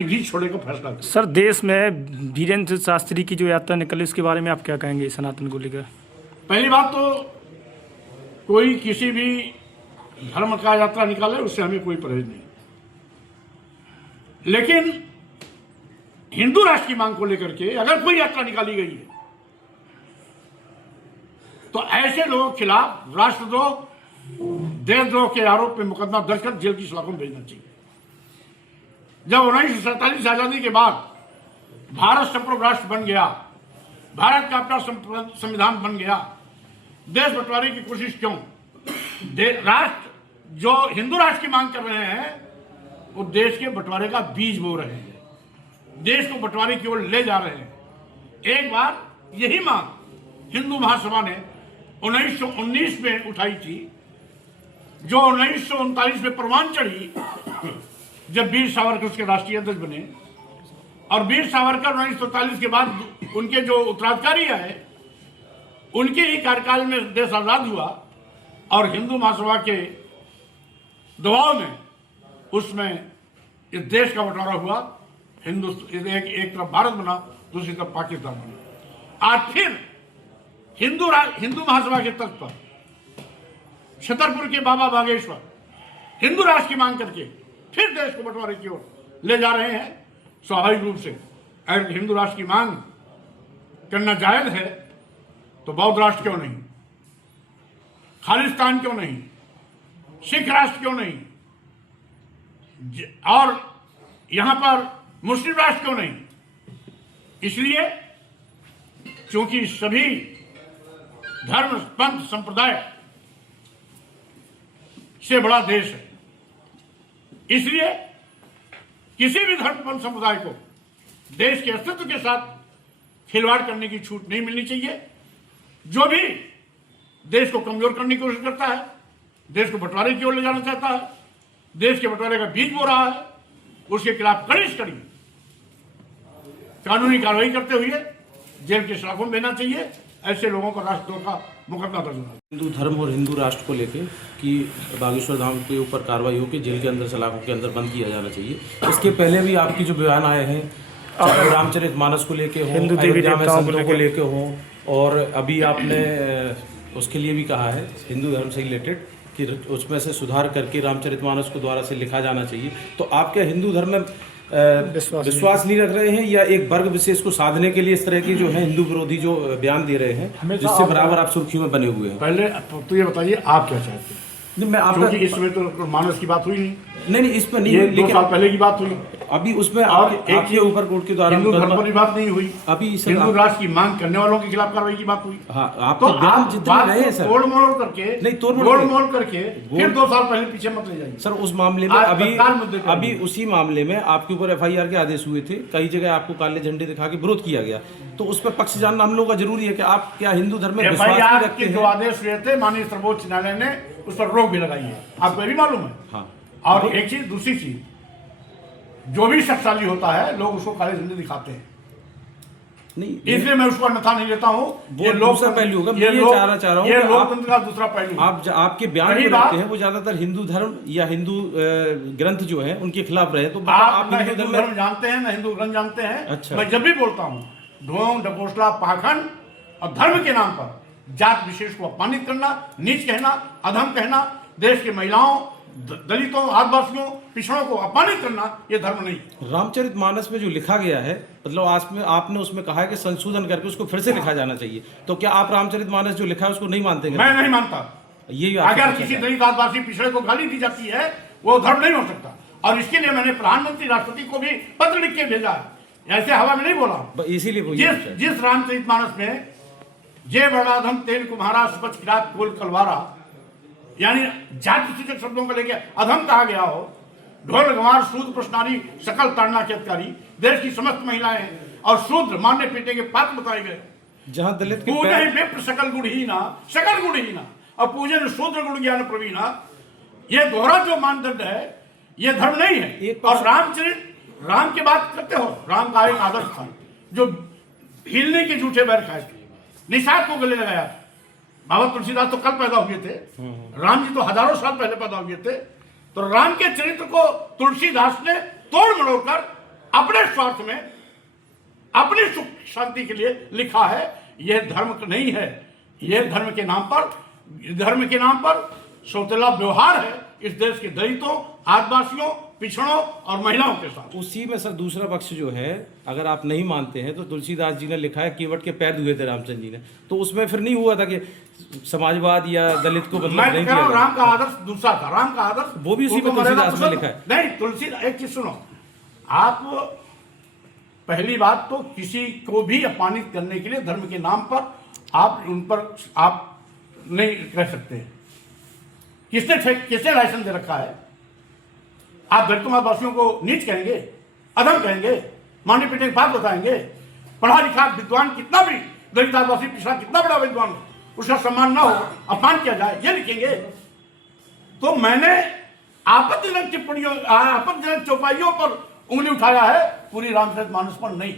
भी छोड़ने का फैसला किया। सर, देश में वीरेंद्र शास्त्री की जो यात्रा निकली उसके बारे में आप क्या कहेंगे सनातन को लेकर? पहली बात तो कोई किसी भी धर्म का यात्रा निकाले उससे हमें कोई परहेज नहीं, लेकिन हिंदू राष्ट्र की मांग को लेकर के अगर कोई यात्रा निकाली गई है तो ऐसे लोगों के खिलाफ राष्ट्रद्रोह, देशद्रोह के आरोप में मुकदमा दर्ज कर जेल की सलाखों में भेजना चाहिए। जब 1947 आजादी के बाद भारत संप्रभु राष्ट्र बन गया, भारत का अपना संविधान बन गया, देश बंटवारे की कोशिश क्यों? राष्ट्र जो हिंदू राष्ट्र की मांग कर रहे हैं वो देश के बंटवारे का बीज बो रहे हैं, देश को बंटवारे की ओर ले जा रहे हैं। एक बार यही मांग हिंदू महासभा ने 1919 में उठाई थी, जो 1939 में परवान चढ़ी जब वीर सावरकर उसके राष्ट्रीय अध्यक्ष बने, और वीर सावरकर 1947 के बाद उनके जो उत्तराधिकारी आए उनके ही कार्यकाल में देश आजाद हुआ, और हिंदू महासभा के दबाव में उसमें इस देश का बंटवारा हुआ। एक तरफ भारत बना, दूसरी तरफ पाकिस्तान बना। आज फिर हिंदू महासभा के तर्क पर छतरपुर के बाबा बागेश्वर हिंदू राष्ट्र की मांग करके फिर देश को बंटवारे की ओर ले जा रहे हैं। स्वाभाविक रूप से अगर हिंदू राष्ट्र की मांग करना जायज है तो बौद्ध राष्ट्र क्यों नहीं, खालिस्तान क्यों नहीं, सिख राष्ट्र क्यों नहीं, और यहां पर मुस्लिम राष्ट्र क्यों नहीं? इसलिए क्योंकि सभी धर्म, पंथ, संप्रदाय से बड़ा देश है, इसलिए किसी भी धर्म, पंथ, संप्रदाय को देश के अस्तित्व के साथ खिलवाड़ करने की छूट नहीं मिलनी चाहिए। जो भी देश को कमजोर करने की कोशिश करता है, देश को बंटवारे की ओर ले जाना चाहता है, देश के बंटवारे का बीज बो रहा है, उसके खिलाफ कड़ी से कड़ी कानूनी कार्रवाई करते हुए जेल के सलाखों में भेजना चाहिए। ऐसे लोगों का राष्ट्रद्रोह का मुकदमा दर्ज होना। हिंदू धर्म और हिंदू राष्ट्र को लेकर कि बागेश्वर धाम के ऊपर कार्रवाई होकर जेल के अंदर सलाखों के अंदर बंद किया जाना चाहिए। इसके पहले भी आपकी जो बयान आए हैं, चाहे रामचरितमानस को लेके हो, अयोध्या में संतों को लेके हो, और अभी आपने उसके लिए भी कहा है हिंदू धर्म से रिलेटेड कि उसमें से सुधार करके रामचरितमानस को दोबारा से लिखा जाना चाहिए। तो आप क्या हिंदू धर्म में विश्वास नहीं रख रहे हैं, या एक वर्ग विशेष को साधने के लिए इस तरह की जो है हिंदू विरोधी जो बयान दे रहे हैं, जिससे बराबर आप सुर्खियों में बने हुए हैं? पहले तो ये बताइए आप क्या चाहते हैं? नहीं, मैं आपका इसमें तो मानस की बात हुई नहीं, इस पर नहीं, लेकिन 2 साल पहले की बात हुई। अभी उसमें आपके ऊपर कोर्ट के द्वारा हिंदू धर्म पर बात नहीं हुई, अभी हिंदू राष्ट्र की मांग करने वालों के खिलाफ कार्रवाई की बात हुई। हाँ, आप तो बयान जितने रहे हैं सर, तोड़ मोड़ करके नहीं, तोड़ मोड़ करके फिर 2 साल पहले पीछे मत ले जाइए सर। उस मामले में अभी उसी मामले में आपके ऊपर FIR के आदेश हुए थे, कई जगह आपको काले झंडे दिखा के विरोध किया गया, तो उस पर पक्ष जानना हम लोग का जरूरी है कि आप क्या हिंदू धर्म में विश्वास नहीं रखते हैं? जो आदेश हुए थे माननीय सर्वोच्च न्यायालय ने उस पर रोक भी लगाई है, आपको भी मालूम है। हाँ, और एक चीज, दूसरी चीज, जो भी शक्तिशाली होता है लोग उसको काले झंडे दिखाते हैं, नहीं, इसलिए मैं उसको अन्यथा नहीं लेता हूँ। ये दूसरा पहलू होगा। ये चाह रहा हूँ ये लोकतंत्र का दूसरा पहलू। आपके बयान जो रहते हैं वो ज्यादातर हिंदू धर्म या हिंदू ग्रंथ जो है उनके खिलाफ रहे, तो आप हिंदू धर्म जानते हैं ना हिंदू ग्रंथ जानते हैं। अच्छा। मैं जब भी बोलता हूँ ढोंग, ढकोसला, पाखंड और धर्म के नाम पर जात विशेष को अपमानित करना, नीच कहना, अधम कहना, देश के महिलाओं, दलितों, आदिवासियों, पिछड़ों को अपमानित करना, ये धर्म नहीं। रामचरितमानस में जो लिखा गया है, मतलब आपने उसमें कहा है कि संशोधन करके उसको फिर से लिखा जाना चाहिए, तो क्या आप रामचरितमानस जो लिखा है उसको नहीं मानते? मैं नहीं मानता। ये अगर किसी दलित, आदिवासी, पिछड़े को गाली दी जाती है वो धर्म नहीं हो सकता, और इसके लिए मैंने प्रधानमंत्री, राष्ट्रपति को भी पत्र लिख के भेजा है, ऐसे हवा में नहीं बोला। इसीलिए जिस रामचरितमानस में जे बड़ाधम तेल कुम्हारा सुपच किरात कोल कलवारा, यानी जाति सूचक शब्दों को लेकर अधम कहा गया हो, ढोल गंवार शूद्र प्रश्नारी सकल ताड़ना के अधिकारी, देश की समस्त महिलाएं और शूद्र मारने पीटने के पात्र बताए गए, जहां दलित पूजे विप्र सकल गुणहीना, और पूजन शूद्र गुण ज्ञान प्रवीणा, ये दोहरा जो मानदंड है ये धर्म नहीं है। और राम की बात करते हो, राम का एक आदर्श था जो हिलने के झूठे बैर खाए, निषाद को गले लगाया। बाबा तुलसीदास तो कल पैदा हुए थे, राम जी तो हजारों साल पहले पैदा हुए थे। तो राम के चरित्र को तुलसीदास ने तोड़ मड़ोड़ कर स्वार्थ में, अपनी सुख शांति के लिए लिखा है। यह धर्म नहीं है, यह धर्म के नाम पर सौतेला व्यवहार है इस देश के दलितों, आदिवासियों, पिछड़ों और महिलाओं के साथ। उसी में सर दूसरा पक्ष जो है, अगर आप नहीं मानते हैं तो तुलसीदास जी ने लिखा है केवट के पैर धुए थे रामचंद्र जी ने, तो उसमें फिर नहीं हुआ था कि समाजवाद या दलित को मतलब मैं नहीं कह रहा हूं, किया राम का आदर्श दूसरा था। राम का आदर्श वो भी उसी में तुलसीदास में लिखा है। नहीं, तुलसी, एक चीज सुनो, आप पहली बात तो किसी को भी अपमानित करने के लिए धर्म के नाम पर आप उन पर आप नहीं कह सकते। किसने लाइसेंस दे रखा है? आप दलितों को नीच कहेंगे, अधम कहेंगे, मारने पीटने की बात बताएंगे? पढ़ा लिखा विद्वान कितना भी, दलित आदिवासी पिछड़ा कितना बड़ा विद्वान हो, उसका सम्मान ना हो, अपमान किया जाए, ये लिखेंगे? तो मैंने आपत्तिजनक टिप्पणियों, आपत्तिजनक चौपाइयों पर उंगली उठाया है, पूरी रामचरितमानस पर नहीं।